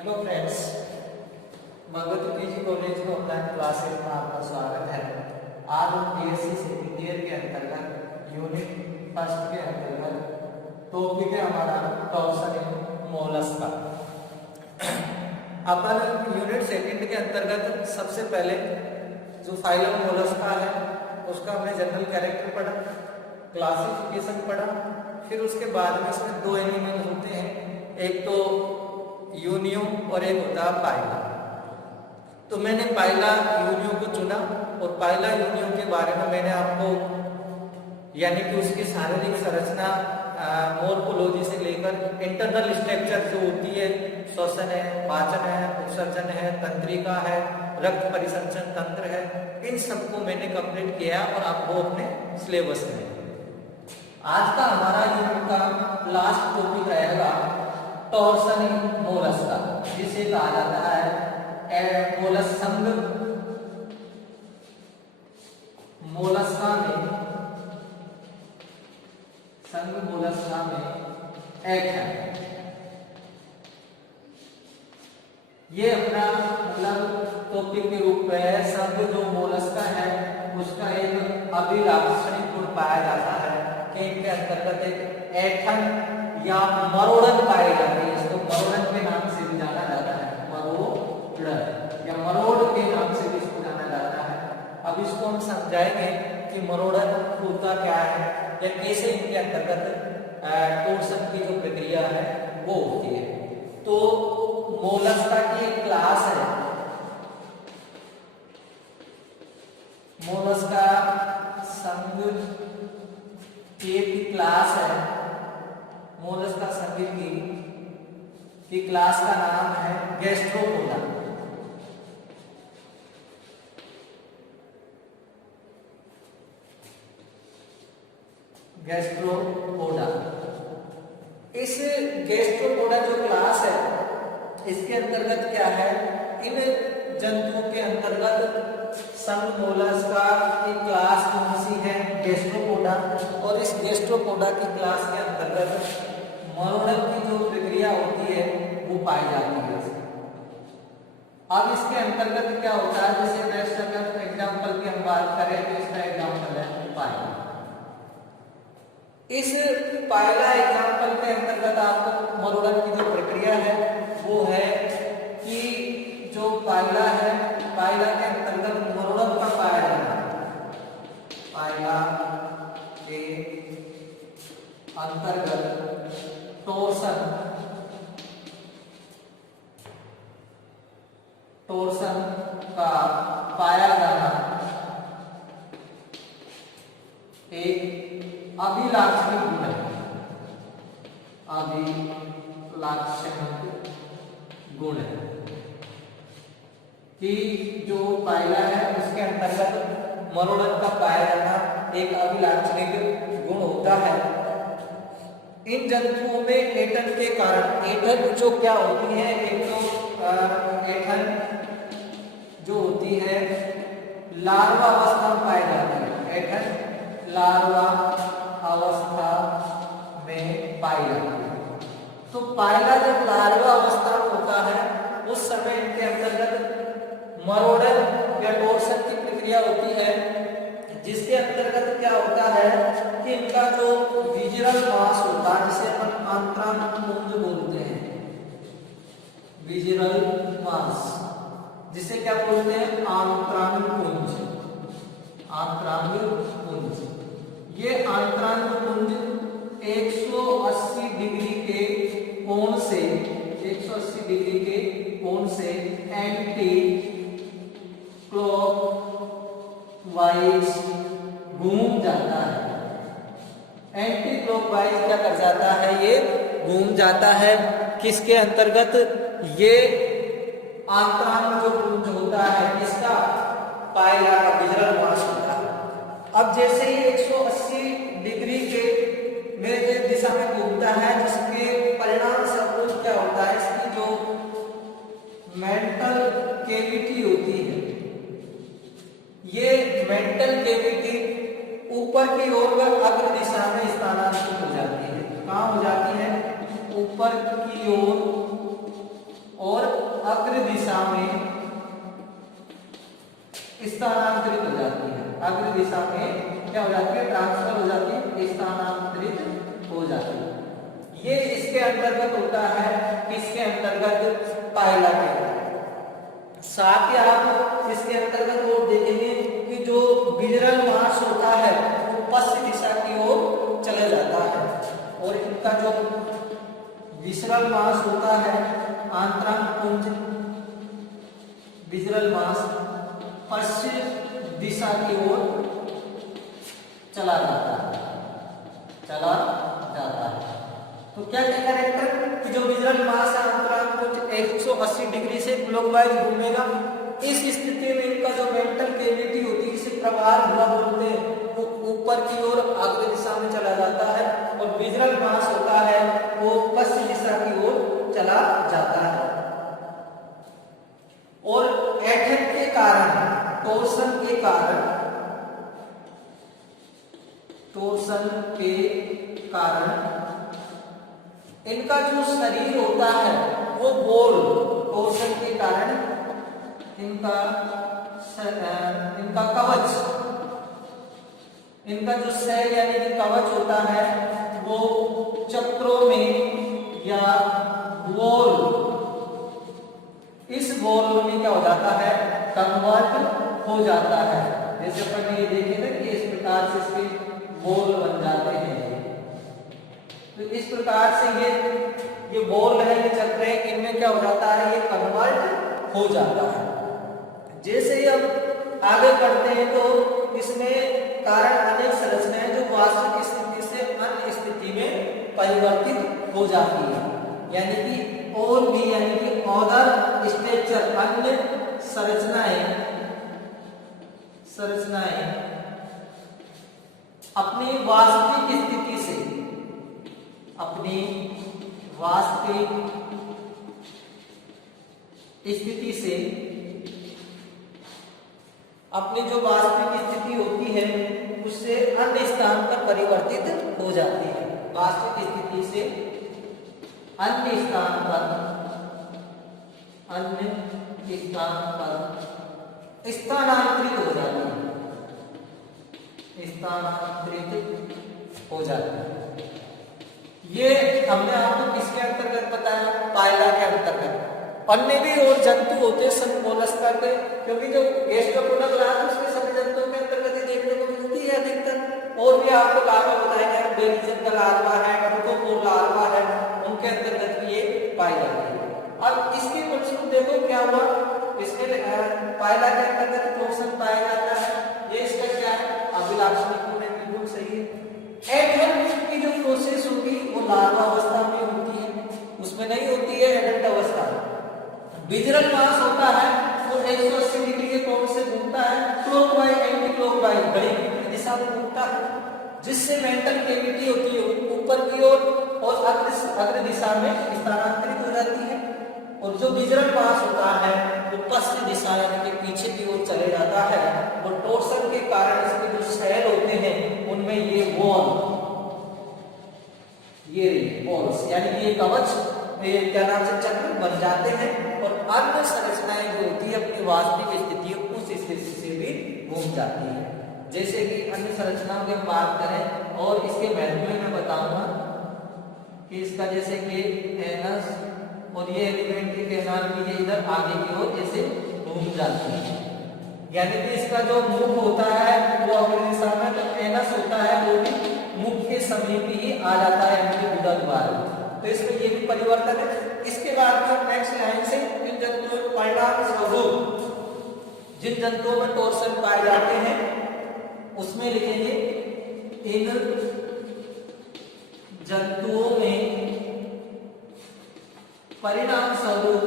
Hello friends, Bhagwati PG college में online classes में आपका स्वागत है। आज हम बीएससी सेकेंड ईयर के अंतर्गत यूनिट फर्स्ट के अंतर्गत टॉपिक है हमारा टॉर्सन इन मोलस्का। अपन यूनिट सेकेंड के अंतर्गत सबसे पहले जो फाइलम मोलस्का है उसका हमने जनरल कैरेक्टर पढ़ा, क्लासिफिकेशन पढ़ा, फिर उसके बाद में इसमें दो एनिमल होते हैं, एक तो यूनियो और एक होता है पाइला। तो मैंने पाइला यूनियो को चुना और पाइला यूनियो के बारे में मैंने आपको यानी कि उसकी शारीरिक संरचना मोर्फोलॉजी से लेकर इंटरनल स्ट्रक्चर जो होती है, श्वसन है, पाचन है, उत्सर्जन है, तंत्रिका है, रक्त परिसंचरण तंत्र है, इन सबको मैंने कंप्लीट किया और आपको अपने सिलेबस में। आज का हमारा यूनिट का लास्ट टॉपिक रहेगा टॉर्सन इन मोलस्का, जिसे कहा जाता है मोलस्कंग। मोलस्का में संघ मोलस्का में एक है। ये अपना मतलब टॉपिक के रूप में है। संघ जो मोलस्का है उसका एक अभिलाक्षणिक गुण पाया जाता है कि इनके अंतर्गत एक ऐठन या मरोड़न पाए जाते हैं। इसको मरोड़न के नाम से भी जाना जाता है, मरोड़न या मरोड़ के नाम से भी इसको जाना जाता है। अब इसको हम समझाएंगे कि मरोड़न होता क्या है या कैसे इनके अंतर्गत टॉर्सन की जो प्रक्रिया है वो होती है। तो मोलस्का की एक क्लास है, मोलस्का संघ की एक क्लास है। मोलस्का संघ की क्लास का नाम है गैस्ट्रोपोडा। गैस्ट्रोपोडा, इस गैस्ट्रोपोडा जो क्लास है इसके अंतर्गत क्या है, इन जंतुओं के अंतर्गत संघ मोलस्का की क्लास कौन सी है, गैस्ट्रोपोडा। और इस गैस्ट्रोपोडा की क्लास के अंतर्गत मरोड़न की जो प्रक्रिया होती है वो पाई जाती है। अब इसके अंतर्गत क्या होता है, जैसे नेक्स्ट अगर एग्जांपल की हम बात करें तो इसका एग्जांपल है पाइला। इस पाइला एग्जांपल के अंतर्गत आपको मरोड़न की जो प्रक्रिया है वो है कि जो पाइला है, पाइला के अंतर्गत मरोड़न का पाया जाता है। पाइला के अंतर्गत टॉर्सन का पाया जाना एक अभिलाक्षणिक गुण है। अभिलाक्षणिक गुण है कि जो पाइला है उसके अंतर्गत मरोड़न का पाया जाना एक अभिलाक्षणिक गुण होता है। इन जंतुओं में ऐठन के कारण, ऐठन जो क्या होती है, एक तो ऐठन जो होती है लार्वा अवस्था में पाई जाती है। ऐठन लार्वा अवस्था में पाई जाती है। तो पाइला जब लार्वा अवस्था में होता है उस समय इनके अंतर्गत मरोड़न या टॉर्सन की प्रक्रिया होती है, जिसके अंतर्गत क्या होता है कि इनका जो विजरल मास होता है, जिसे अपन आंतरांग पुंज बोलते हैं, विजरल मास, जिसे क्या बोलते हैं, आंतरांग पुंज। आंतरांग पुंज, ये आंतरांग पुंज 180 डिग्री के कोण से, 180 डिग्री के कोण से एंटी क्लॉकवाइज घूम जाता है। एंटी क्लॉकवाइज क्या कर जाता है, ये घूम जाता है। किसके अंतर्गत, ये आंतरांग जो पुंज होता है इसका, पाइला का विजरल मास होता है। अब जैसे ही 180 डिग्री के में दिशा में घूमता है, जिसके परिणाम स्वरूप क्या होता है, इसकी जो मेंटल कैविटी होती है, ये मेंटल कैविटी ऊपर की ओर अग्र दिशा में स्थानांतरित हो जाती है। कहाँ हो जाती है, ऊपर की ओर और स्थानांतरित हो जाती है, अग्र दिशा में क्या हो जाती है, ट्रांसफर हो जाती है, स्थानांतरित हो जाती है। ये इसके अंतर्गत होता है, किसके अंतर्गत, पाइला के अंतर्गत। साथ ही आप इसके अंतर्गत वो देखेंगे कि जो विजरल मास होता है वो पश्चिम दिशा की ओर चला जाता है, और इनका जो विसरल मास होता है, आंतरांग पुंज विजरल मास पश्चिम दिशा की ओर चला जाता है, चला जाता है। तो क्या क्या कैरेक्टर कि जो विजरल मास है अंतराल कुछ 180 डिग्री से क्लॉकवाइज घूमेगा। इस स्थिति में इनका जो मेंटल कैविटी होती है इसे प्रवाह हुआ बोलते हैं, वो ऊपर की ओर अग्र दिशा में चला जाता है, और विजरल मास होता है वो पश्चिम दिशा की ओर चला जाता है। और ऐंठन के कारण, टोर्सन के कारण, टोर्सन के कारण इनका जो शरीर होता है वो गोल, टोर्सन के कारण इनका कवच, इनका जो सेल यानी कि कवच होता है वो चक्रों में या गोल, इस गोल में क्या हो जाता है, कन्वर्ट हो जाता है। जैसे अपन ये देखे थे कि इस प्रकार से इसके गोल बन जाते हैं। तो इस प्रकार से ये बॉल है, ये चक्र है, इनमें क्या हो जाता है, ये कन्वर्ट हो जाता है। जैसे ही हम आगे बढ़ते हैं तो इसमें कारण अनेक संरचनाएं जो वास्तविक स्थिति से अन्य स्थिति में परिवर्तित हो जाती है, यानी कि और भी, यानी कि अदर स्ट्रक्चर, अन्य संरचनाएं अपनी वास्तविक स्थिति से, अपनी वास्तविक स्थिति से, अपनी जो वास्तविक स्थिति होती है उससे अन्य स्थान पर परिवर्तित हो जाती है। वास्तविक स्थिति से अन्य स्थान पर स्थानांतरित हो जाती है, स्थानांतरित हो जाती है। ये हमने आपको किसके अंतर्गत बताया, पाइला के अंतर्गत। अन्य भी और जंतु होते हैं सब मोलस्का के, क्योंकि जो गैस्ट्रोपोडा उसके सभी जंतुओं के अंतर्गत देखने को मिलती है अधिकतर। और भी आपको लार्वा बताया, बेलीजन का लार्वा है, क्रोकोफोर लार्वा है, उनके अंतर्गत भी ये पाई जाती है। अब इसके फलस्वरूप देखो क्या हुआ, इसमें पाइला के अंतर्गत टोर्सन पाया जाता है। ये इसका क्या है, अभिलाक्षणिक होने बिल्कुल सही है। एडल्ट की जो प्रोसेस होगी वो लार्वा अवस्था में होती है, उसमें नहीं होती है एडल्ट अवस्था। विजरल मास होता है वो 180 डिग्री के कोण से घूमता है, क्लॉकवाइज एंटी क्लॉकवाइज घड़ी की दिशा में घूमता है, जिससे मेंटल कैविटी होती है ऊपर की ओर और अग्र दिशा में स्थानांतरित हो जाती है। और जो विजरल मास होता है वो पश्चिम दिशा यानी कि पीछे की ओर चले जाता है। वो टोर्सन के कारण इसके जो सेल होते हैं उनमें ये वॉल, ये वॉल्स यानी कि ये कवच, ये क्या नाम से चक्र बन जाते हैं। और अन्य संरचनाएं जो होती है अपनी वास्तविक स्थिति उस स्थिति से भी घूम जाती है। जैसे कि अन्य संरचनाओं की बात करें और इसके महत्व में मैं बताऊंगा कि इसका जैसे कि एनस और ये एलिमेंट के किनार भी ये इधर आगे की ओर जैसे घूम जाती है, यानी कि इसका जो मुख होता है वो अग्र दिशा में, तो एनस होता है वो भी मुख के समीप ही आ जाता है, यानी कि गुदा द्वार। तो इसमें ये भी परिवर्तन है। इसके बाद में नेक्स्ट लाइन से जिन जंतुओं में परिणाम स्वरूप जिन जंतुओं में टोर्सन पाए जाते हैं उसमें लिखेंगे इन जंतुओं में परिणाम स्वरूप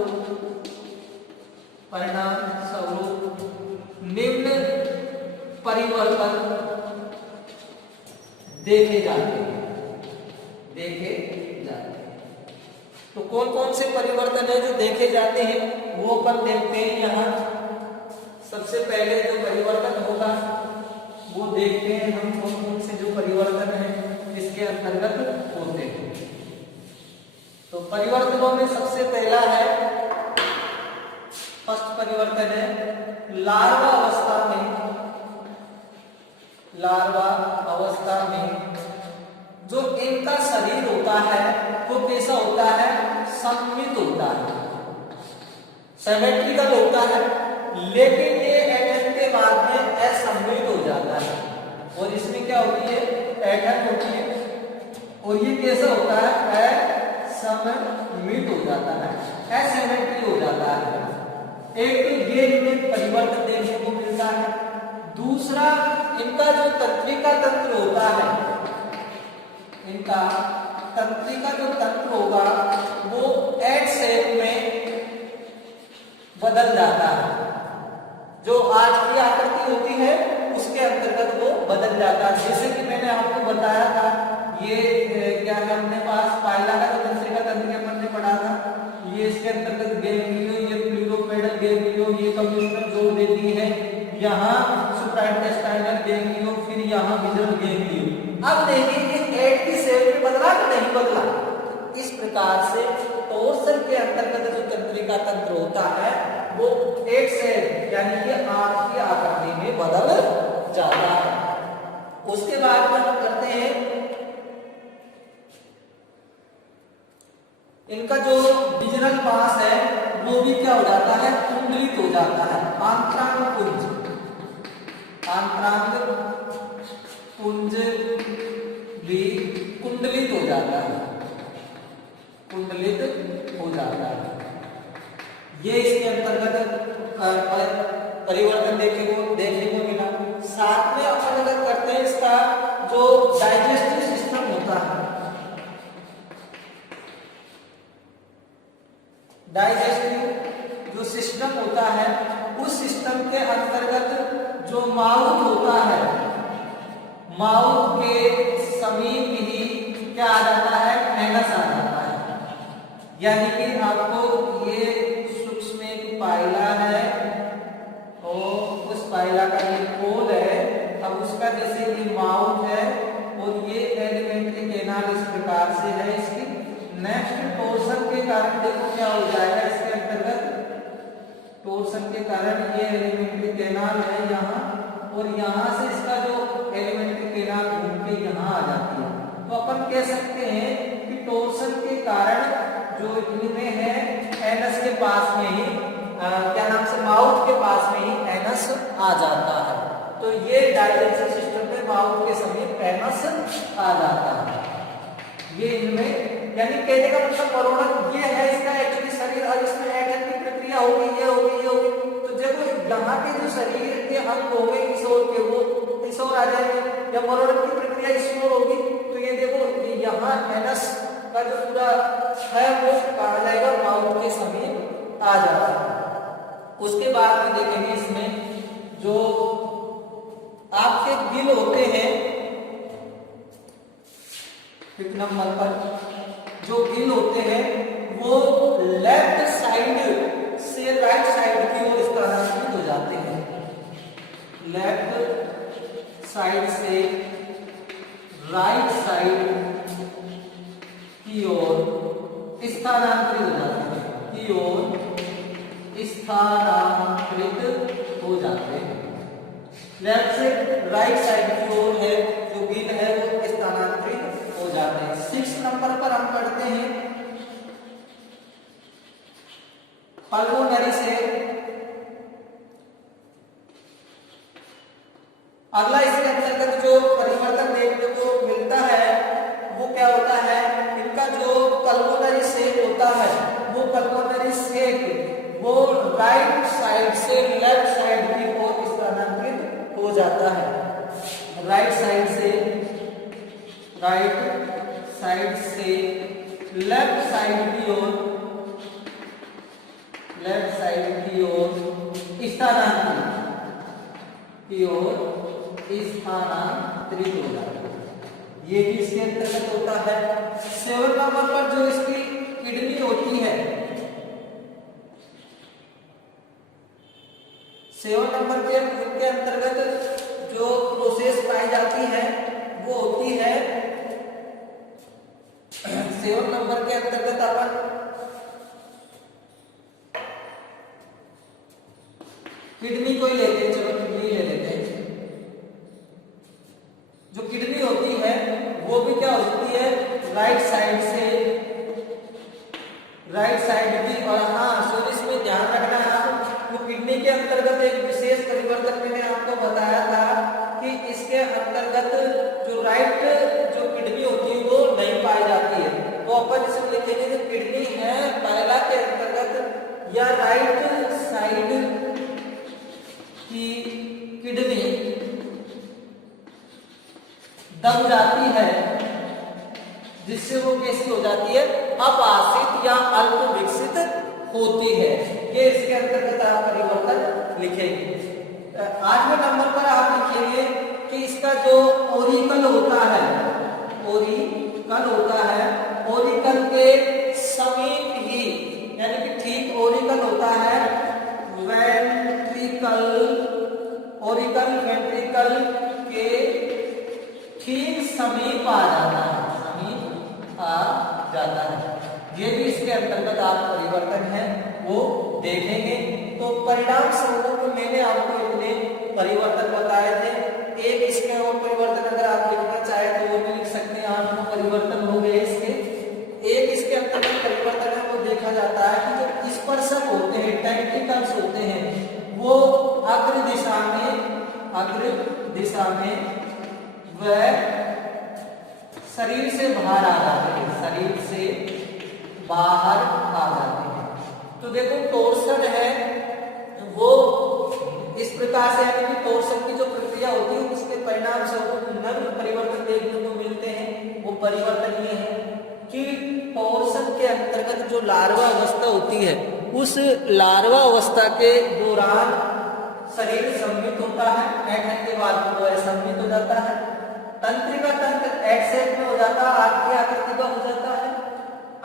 निम्न परिवर्तन देखे जाते हैं। तो कौन कौन से परिवर्तन है जो देखे जाते हैं वो अपन देखते हैं। यहाँ सबसे पहले जो परिवर्तन होगा वो देखते हैं हम, कौन कौन से जो परिवर्तन है इसके अंतर्गत होते हैं। तो परिवर्तनों में सबसे पहला है, फर्स्ट परिवर्तन है लार्वा अवस्था सिमेट्रिकल होता है, लेकिन ये एटम के बाद में असममित हो जाता है। और इसमें क्या होती है, एटम होती है, और ये कैसा होता है, असममित हो जाता है, असिमेट्री हो जाता है। एक तो ये इनमें परिवर्तन देखने को मिलता है, दूसरा इनका जो तंत्रिका तंत्र होता है, इनका तंत्रिका जो तंत्र होगा वो एच शेप में बदल जाता है। जो आज की आकृति होती है उसके अंतर्गत वो बदल जाता है। जैसे कि मैंने आपको बताया था, ये क्या है, अपने पास पाइला का जो तंत्रिका तंत्र अपन ने पढ़ा था, ये इसके अंतर्गत गैंग्लियो, ये प्लूरोपेडल गैंग्लियो, ये कम्युनिकेशन जोड़ देती है, यहाँ सुप्राइंटेस्टाइनल गैंग्लियो, फिर यहाँ विजल गैंग्लियो। अब देखिए ये एट की शेप में बदला कि नहीं बदला। इस प्रकार से टोर्सन के अंतर्गत जो तंत्रिका तंत्र होता है वो एक शेप यानी कि आठ की आकृति में बदल जाता है। उसके बाद में हम करते हैं इनका जो विजनल पास है वो भी क्या हो जाता है, कुंडलित हो जाता है। आंतरांग पुंज, आंतरांग पुंज भी कुंडलित हो जाता है, कुंडलित हो जाता है। ये इसके अंतर्गत परिवर्तन देखने को मिला। साथ में अपन अगर करते हैं इसका जो डाइजेस्टिव सिस्टम होता है, डाइजेस्टिव जो सिस्टम होता है उस सिस्टम के अंतर्गत जो माउथ होता है, माउथ के समीप ही क्या आ जाता है, एनस आ जाता है। यानी कि आपको ये सूक्ष्म एक पाइला है और उस पाइला का ये खोल है, अब उसका जैसे ये माउथ है और ये एलिमेंट्री कैनाल इस प्रकार से है। इसकी नेक्स्ट टोर्सन के कारण देखो क्या हो जाएगा, इसके अंतर्गत टोर्सन के कारण ये एलिमेंट्री कैनाल है यहाँ, और यहाँ से इसका जो एलिमेंट्री कैनाल घूम के यहाँ आ जाती है। तो अपन कह सकते हैं कि टोर्सन के कारण जो इनमें है एनस के पास में ही क्या नाम से, माउथ के पास में ही एनस आ जाता है। तो ये डाइजेस्टिव सिस्टम में माउथ के समीप एनस आ जाता है। ये इनमें यानी कहने का मतलब मरोड़क ये है इसका एक्चुअली शरीर, और इसमें एटम की प्रक्रिया होगी, ये होगी, ये होगी। तो जब यहाँ के जो शरीर के अंग हो गए किशोर के, वो इस ओर आ जाएंगे, या मरोड़क की प्रक्रिया इस ओर होगी। तो ये देखो यहाँ एनस का जो पूरा है वो कहा जाएगा माउथ के समीप आ जाता है। उसके बाद में देखेंगे इसमें जो आपके गिल होते हैं, फिफ्थ नंबर पर जो गिल होते हैं वो लेफ्ट साइड से राइट साइड की ओर स्थानांतरित हो जाते हैं, लेफ्ट साइड से राइट साइड की ओर स्थानांतरित हो जाते हैं, की ओर स्थानांतरित हो जाते हैं। लेफ्ट से राइट साइड की ओर है जो गिल है वो स्थानांतरित हो जाते हैं। 6 नंबर पर हम पढ़ते हैं पल्मोनरी से। अगला इसके अंतर्गत जो परिवर्तन देखने को मिलता है वो क्या होता है, इनका जो पल्मोनरी शेप होता है वो पल्मोनरी शेप वो राइट साइड से लेफ्ट साइड की ओर स्थानांतरित हो जाता है। राइट साइड से लेफ्ट साइड की ओर स्थानांतरित हो जाता है। ये भी इसके अंतर्गत होता है। 7 नंबर पर जो इसकी किडनी होती है, 7 नंबर के अंतर्गत जो प्रोसेस पाई जाती है वो होती है, 7 नंबर के अंतर्गत अपन किडनी को ही लेते हैं, चलो किडनी ले लेते हैं। जो किडनी होती है वो भी क्या होती है, राइट साइड से राइट साइड की। और हाँ सो इसमें ध्यान रखना है आप, वो किडनी के अंतर्गत एक विशेष परिवर्तन मैंने आपको बताया था कि इसके अंतर्गत जो राइट जो किडनी होती है वो नहीं पाई जाती है। तो अपन इसमें लिखेंगे जो किडनी है पहला के अंतर्गत या राइट साइड की किडनी दब जाती है, जिससे वो कैसी हो जाती है, अपासित या अल्प विकसित होती है। ये इसके अंतर्गत आप परिवर्तन लिखेंगे। 8वें नंबर पर आप लिखेंगे कि इसका जो ओरिकल होता है, ओरिकल होता है, ओरिकल के समीप ही यानी कि ठीक ओरिकल होता है वेंट्रिकल, ओरिकल वेंट्रिकल के ठीक समीप आ जाता है, समीप आ जाता है। ये भी इसके अंतर्गत आप परिवर्तन है वो देखेंगे। तो परिणाम समूह में मैंने आपको इतने परिवर्तन बताए थे। एक इसके और परिवर्तन अगर आप लिखना चाहे तो वो भी लिख सकते हैं, 8 परिवर्तन हो गए इसके। एक इसके अंतर्गत परिवर्तन है वो देखा जाता है कि जो स्पर्शक होते हैं, टेंटिकल्स होते हैं, वो अग्र दिशा में वह शरीर से बाहर आ जाते हैं, शरीर से बाहर आ जाते हैं। तो देखो टोर्सन है वो इस प्रकार से, यानी कि टोर्सन की जो प्रक्रिया होती है उसके परिणाम स्वरूप नग्न परिवर्तन देखने को मिलते हैं। वो परिवर्तन ये है कि टोर्सन के अंतर्गत जो लार्वा अवस्था होती है, उस लार्वा अवस्था के दौरान शरीर सम्मित होता है, ऐठन के बाद वो असम्मित हो जाता है। तंत्रिका तंत्र एट शेप में हो जाता है, आर्क आकृति का हो जाता है।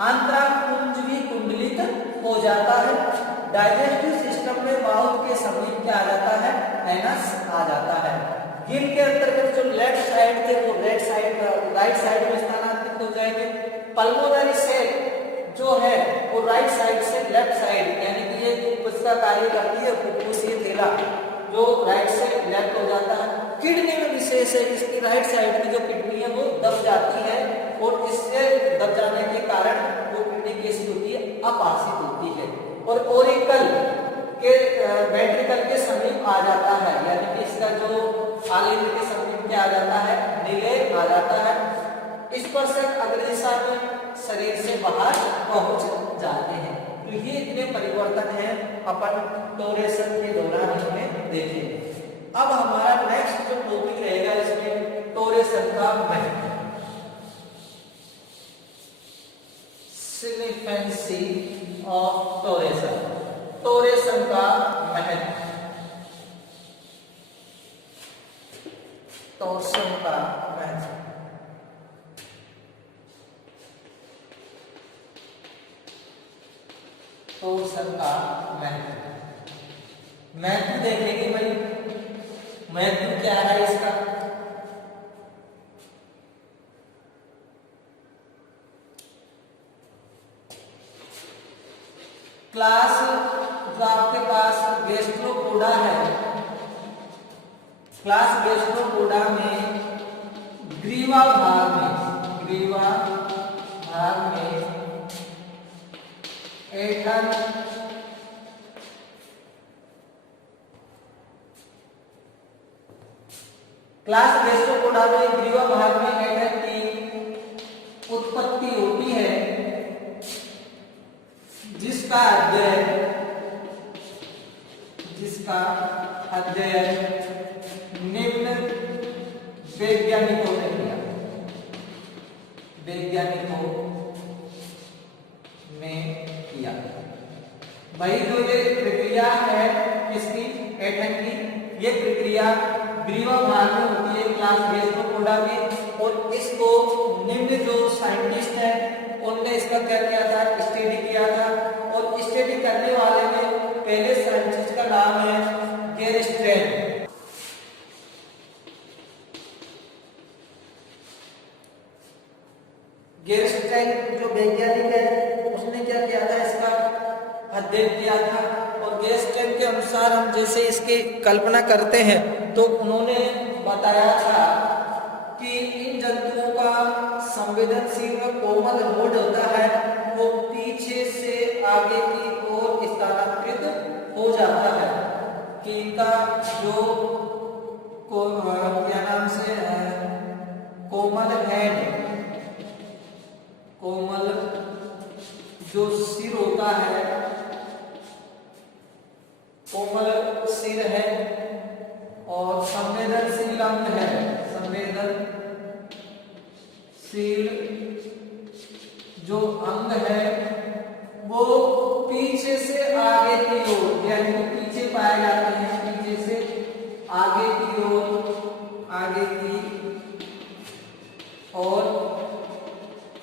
आंतरांग कुंज भी कुंडलित हो जाता है। डाइजेस्टिव सिस्टम में माउथ के समीप क्या आ जाता है, एनस आ जाता है। गिल के अंतर्गत जो लेफ्ट साइड थे वो राइट साइड में स्थानांतरित हो जाएंगे। पल्मोनरी सेल जो है वो राइट साइड से लेफ्ट साइड, यानी कि ये फुफ्फुस का कार्य करती है, फुफ्फुसीय थैला जो राइट से लेफ्ट हो जाता है। किडनी में विशेष है, इसकी राइट साइड की जो किडनी है वो दब जाती है, और इससे दब जाने के कारण वो किडनी कैसी होती है, अपासित होती है। और ओरिकल के वेंट्रिकल के समीप आ जाता है, यानी कि इसका जो आलिंद्र के समीप क्या आ जाता है, नीले आ जाता है। स्पर्शक अग्र दिशा में शरीर से बाहर पहुंच जाते हैं। तो ये इतने परिवर्तन है अपन टोरेशन के दौरान इसमें देखेंगे। अब हमारा नेक्स्ट जो टॉपिक रहेगा इसमें टोरेशन का महत्व, सिग्निफिकेंसी ऑफ टोरेशन, टोरेशन का महत्व, टोरेशन का महत्व। टोरेशन का महत्व देखेंगे भाई, महत्व क्या है इसका। क्लास जो आपके पास गैस्ट्रोपोडा है, क्लास गैस्ट्रोपोडा में ग्रीवा भाग में ऐठन क्लास गैस्ट्रोपोडा में ग्रीवा भाग में ऐठन की उत्पत्ति होती है, जिसका अध्ययन निम्न वैज्ञानिकों ने किया, वही जो ये प्रक्रिया है किसकी, ऐठन की, ये प्रक्रिया ग्रीवा भाग में होती है क्लास गैस्ट्रोपोडा में। और इसको निम्न जो साइंटिस्ट है उनने इसका क्या किया था, स्टडी किया था। और स्टडी करने वाले में पहले साइंटिस्ट का नाम है गेरस्ट्रेन। गेरस्ट्रेन जो वैज्ञानिक है उसने क्या किया था, इसका अध्ययन किया था। और गेरस्ट्रेन के अनुसार हम जैसे इसकी कल्पना करते हैं तो उन्होंने बताया था कि इन जंतुओं का संवेदनशील व कोमल होड होता है, वो पीछे से आगे की ओर स्थानांतरित हो जाता है कि इनका जो क्या नाम से कोमल हेड, कोमल जो सिर होता है, कोमल सिर है और संवेदनशील अंग है, संवेदनशील जो अंग है वो पीछे से आगे की ओर, यानी कि पीछे पाए जाते हैं, पीछे से आगे की ओर, आगे की और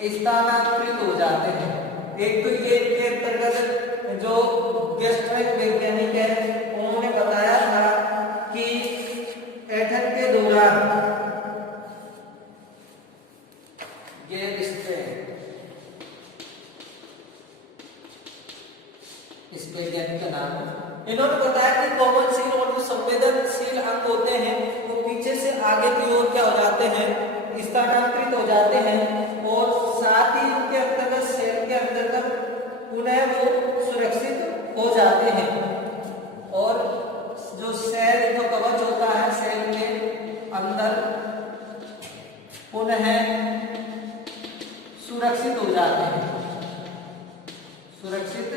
स्थानांतरित हो जाते हैं। एक तो ये के अंतर्गत जो गैस्ट्रिक वैज्ञानिक है उन्होंने बताया था कि ऐठन के दौरान ये इस वैज्ञानिक का नाम है, इन्होंने बताया कि कोमलशील और जो संवेदनशील अंग होते हैं वो पीछे से आगे की ओर क्या हो जाते हैं, स्थानांतरित हो जाते हैं और साथ ही उनके अंतर्गत सेल के अंतर्गत पुनः वो सुरक्षित हो जाते हैं और जो सेल जो कवच होता है सेल के अंदर पुनः सुरक्षित हो जाते हैं, सुरक्षित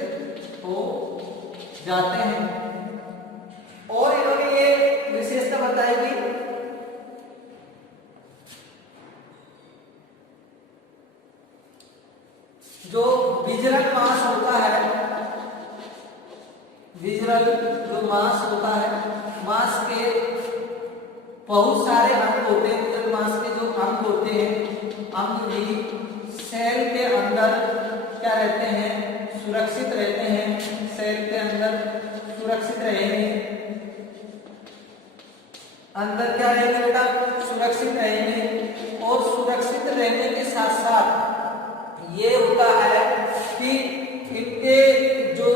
हो जाते हैं। और इन्होंने ये विशेषता बताई कि जो विजरल मास होता है, विजरल जो मास होता है, मास के बहुत सारे अंग होते हैं, विजरल मास के जो अंग होते हैं, अंग भी सेल के अंदर क्या रहते हैं, सुरक्षित रहते हैं, सेल के अंदर सुरक्षित रहेंगे, अंदर क्या रहेंगे बेटा, सुरक्षित रहेंगे। और सुरक्षित रहने के साथ साथ ये होता है कि इनके जो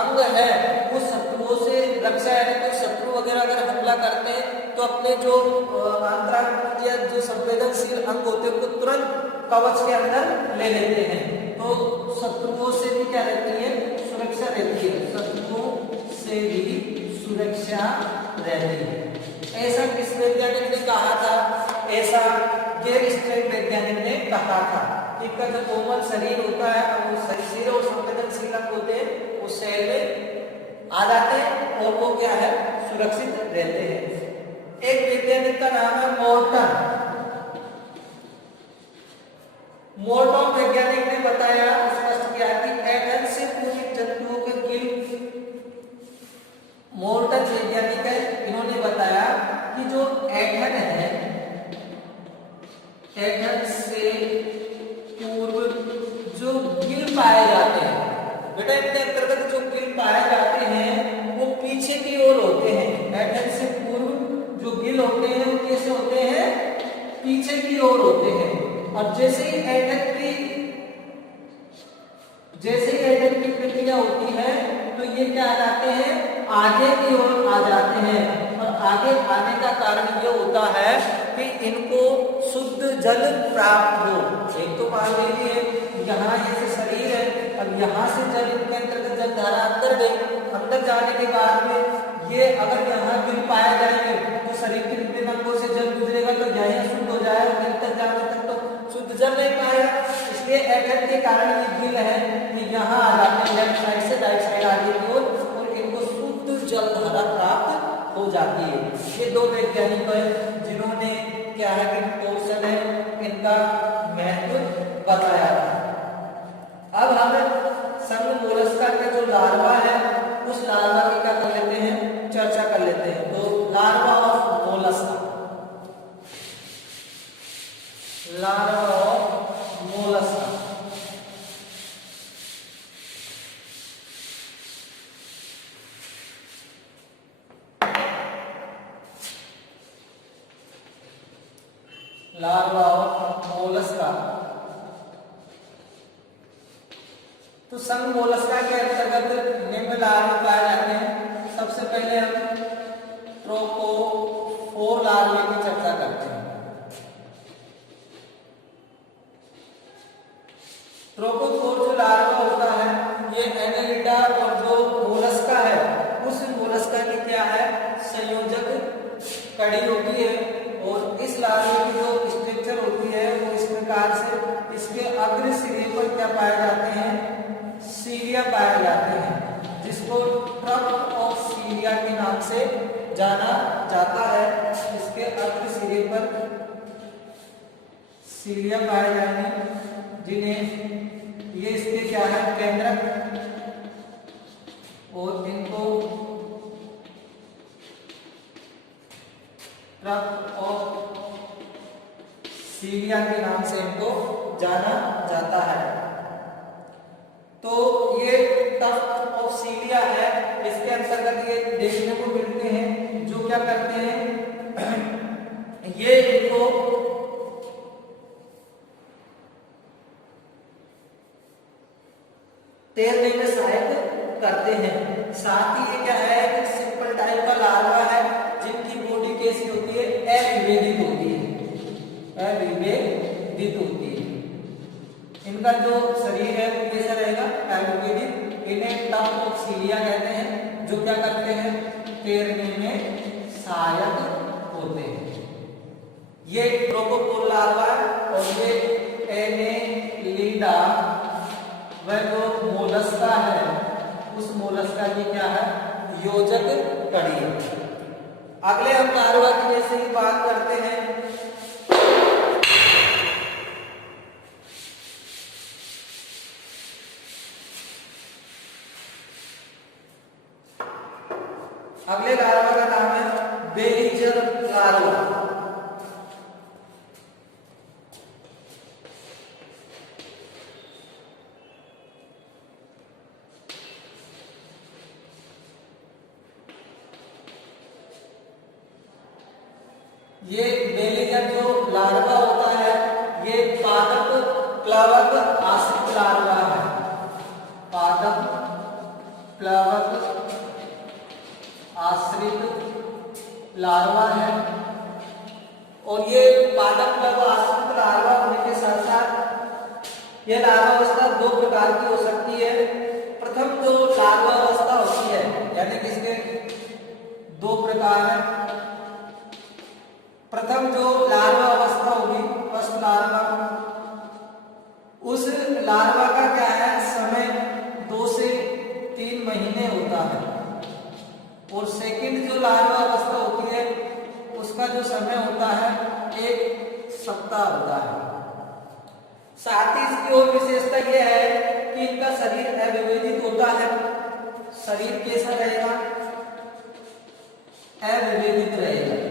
अंग है वो शत्रुओं से रक्षा, यानी कोई शत्रु वगैरह अगर हमला करते हैं तो अपने जो आंतरिक या जो संवेदनशील अंग होते हैं उनको तुरंत कवच के अंदर ले लेते हैं, तो शत्रुओं से भी क्या रहती है, सुरक्षा रहती है, शत्रुओं से भी सुरक्षा रहती है। ऐसा किस वैज्ञानिक ने कहा था, ऐसा गैस्ट्रिक वैज्ञानिक ने कहा था। इनका जो कोमल शरीर होता है वो शरीर और संवेदनशील अंग होते हैं वो सेल में आ जाते हैं और वो क्या है, सुरक्षित रहते हैं। एक वैज्ञानिक का नाम है मोर्टन। मोर्टन वैज्ञानिक ने बताया, स्पष्ट किया कि ऐठन से पूर्णित जंतुओं के गिल, मोर्टन वैज्ञानिक है, इन्होंने बताया कि जो ऐठन है, ऐठन से पूर्व जो गिल पाए जाते हैं बेटा, इनके अंतर्गत जो गिल पाए जाते हैं वो पीछे की ओर होते हैं। ऐठन से पूर्व जो गिल होते हैं वो कैसे होते हैं, पीछे की ओर होते हैं। और जैसे ही ऐठन की प्रक्रिया होती है तो ये क्या आ जाते हैं, आगे की ओर आ जाते हैं। और आगे आने का कारण ये होता है कि इनको शुद्ध जल प्राप्त हो। एक तो मान लीजिए यहाँ ये शरीर है, अब यहाँ से जल इनके अंतर्गत जल धारा अंदर गई, अंदर जाने के बाद में ये अगर यहाँ गिल पाए जाएंगे तो शरीर के विभिन्न अंगों से जल गुजरेगा तो यही शुद्ध हो जाएगा, गिल तक जाने तक तो शुद्ध जल नहीं पाएगा। इसलिए ऐठन के कारण ये गिल है कि यहाँ आ जाते हैं, लेफ्ट साइड से राइट साइड आगे की ओर, और इनको शुद्ध जल धारा प्राप्त हो जाती है। ये दो वैज्ञानिक हैं जिन्होंने क्या है कि पोषण है इनका महत्व बताया था। अब हम संघ मोलस्का के जो लार्वा है उस लार्वा की क्या कर लेते हैं, चर्चा कर लेते हैं। तो larva of Mollusca, larva of Mollusca. Larva of Mollusca, तो संघ मोलस्का के अंतर्गत निम्न लार्वे पाए जाते हैं। सबसे पहले हम ट्रोकोफोर लार्वे की चर्चा करते हैं। ट्रोकोफोर जो लार्वा होता है ये एनेलिडा और जो मोलस्का है उस मोलस्का की क्या है संयोजक कड़ी होती है। और इस लार्वे की जो स्ट्रक्चर होती है वो इस प्रकार से, इसके अग्र सिरे पर क्या पाए जाते हैं सीलिया पाए जाते हैं, जिसको ट्रंक ऑफ सीलिया के नाम से जाना जाता है। इसके अग्र सिरे पर सीलिया पाए जाएंगे जिन्हें ये इसके क्या है केंद्रक, और इनको ट्रंक ऑफ सीलिया के नाम से इनको जाना जाता है। तो ये ट्रंक ऑफ सीलिया है, इसके अंतर्गत ये देखने को मिलते हैं जो क्या करते हैं ये इनको तैरने में सहायक करते हैं। साथ ही ये क्या है एक सिंपल टाइप का लार्वा है जिनकी बॉडी कैसी होती है अविभेदित होती है, अविभेदित होती है। इनका जो शरीर है वो कैसा रहेगा अविभेदित। इन्हें ट्रंक ऑफ सीलिया कहते हैं जो क्या करते हैं तैरने में सहायक होते हैं। ये ट्रोकोफोर लार्वा और ये एनेलिडा वह जो मोलस्का है उस मोलस्का की क्या है योजक कड़ी है। अगले हम लार्वा की जैसे ही बात करते हैं अगले लार्वा का नाम है बेलीजर लार्वा। ये बेलीजर जो लार्वा होता है ये पादप प्लवक आश्रित लार्वा है, पादप प्लवक आश्रित लार्वा है। और ये पादप प्लवक आश्रित लार्वा होने के साथ साथ यह लार्वा अवस्था दो प्रकार की हो सकती है। प्रथम जो लार्वा अवस्था होती है यानी कि इसके दो प्रकार है। प्रथम जो लार्वा अवस्था होगी फर्स्ट लार्वा, उस लार्वा का क्या है समय 2 से 3 महीने होता है। और सेकंड जो लार्वा अवस्था होती है उसका जो समय होता है 1 सप्ताह होता है। साथ ही इसकी और विशेषता यह है कि इनका शरीर अविभेदित होता है। शरीर कैसा रहेगा अविभेदित रहेगा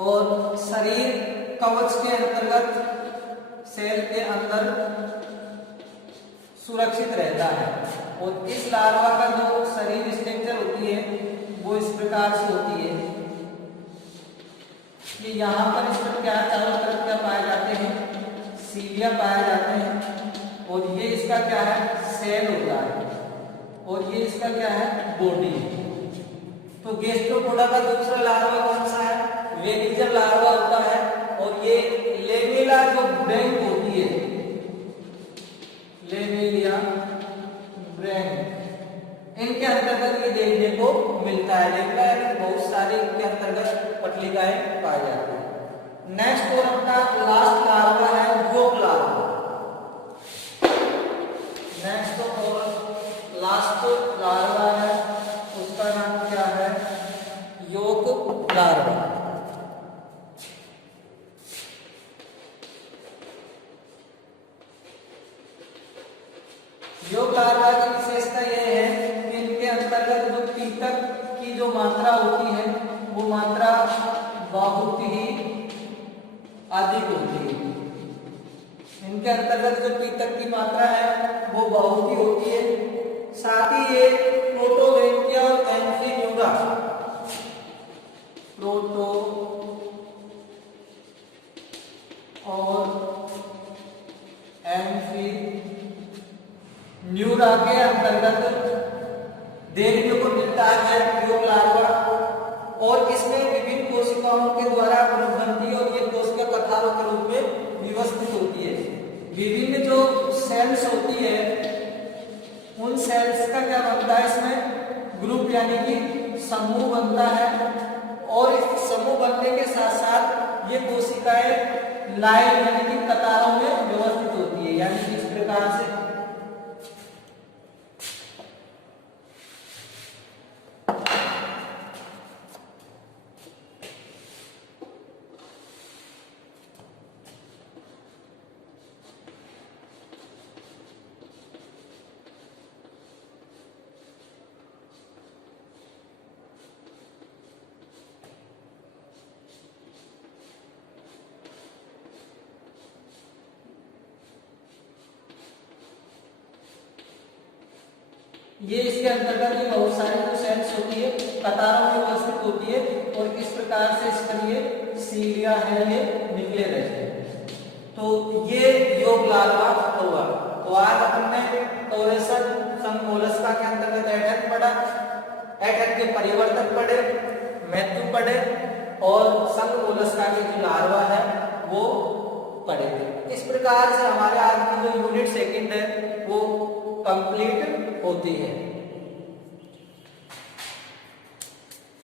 और शरीर कवच के अंतर्गत सेल के अंदर सुरक्षित रहता है। और इस लार्वा का जो शरीर स्ट्रक्चर होती है वो इस प्रकार से होती है कि यहाँ पर इसमें क्या चारों तरफ क्या पाए जाते हैं सीलिया पाए जाते हैं। और ये इसका क्या है सेल होता है और ये इसका क्या है बॉडी। तो गैस्ट्रोपोडा का दूसरा लार्वा कौन सा है बेलीजर लार्वा होता है। और ये लेमेला जो ब्रैंक होती है लेमेलिया ब्रैंक इनके अंतर्गत ये देखने को मिलता है। लेमेला बहुत सारे इनके अंतर्गत पटलिकाएं पाई जाती है। नेक्स्ट और अपना लास्ट लार्वा है योग लार्वा। नेक्स्ट और लास्ट लार्वा है उसका नाम क्या है योग लार्वा। योग लार्वा की विशेषता यह है कि इनके अंतर्गत जो पीतक की जो मात्रा होती है वो मात्रा बहुत ही अधिक होती है। इनके अंतर्गत जो पीतक की मात्रा है वो बहुत ही होती है। साथ ही ये प्रोटोवेंटिया और एम्फीन्यूरा प्रोटो और न्यूरा के अंतर्गत देखने को मिलता है योग लार्वा। और इसमें विभिन्न कोशिकाओं के द्वारा ग्रुपबंदी और ये कोशिका कतारों के रूप में व्यवस्थित होती है। विभिन्न जो सेल्स होती है उन सेल्स का क्या बनता है, इसमें ग्रुप यानी कि समूह बनता है। और इस समूह बनने के साथ साथ ये कोशिकाएं लाइन यानी कि कतारों में व्यवस्थित होती है, यानी कि इस प्रकार से ये इसके अंतर्गत ये बहुत सारी जो सेल्स होती है कतारों में व्यवस्थित होती है और किस प्रकार से इस पर ये सीलिया है ये निकले रहते हैं। तो ये योग लार्वा हुआ। तो आज हमने टोरेसन संघ मोलस्का के अंतर्गत एडहन पढ़ा, एडहन के परिवर्तन पढ़े, महत्व पढ़े और संघ मोलस्का के जो लार्वा है वो पढ़े थे। इस प्रकार से हमारे आज की जो यूनिट सेकंड है वो कंप्लीट होती है।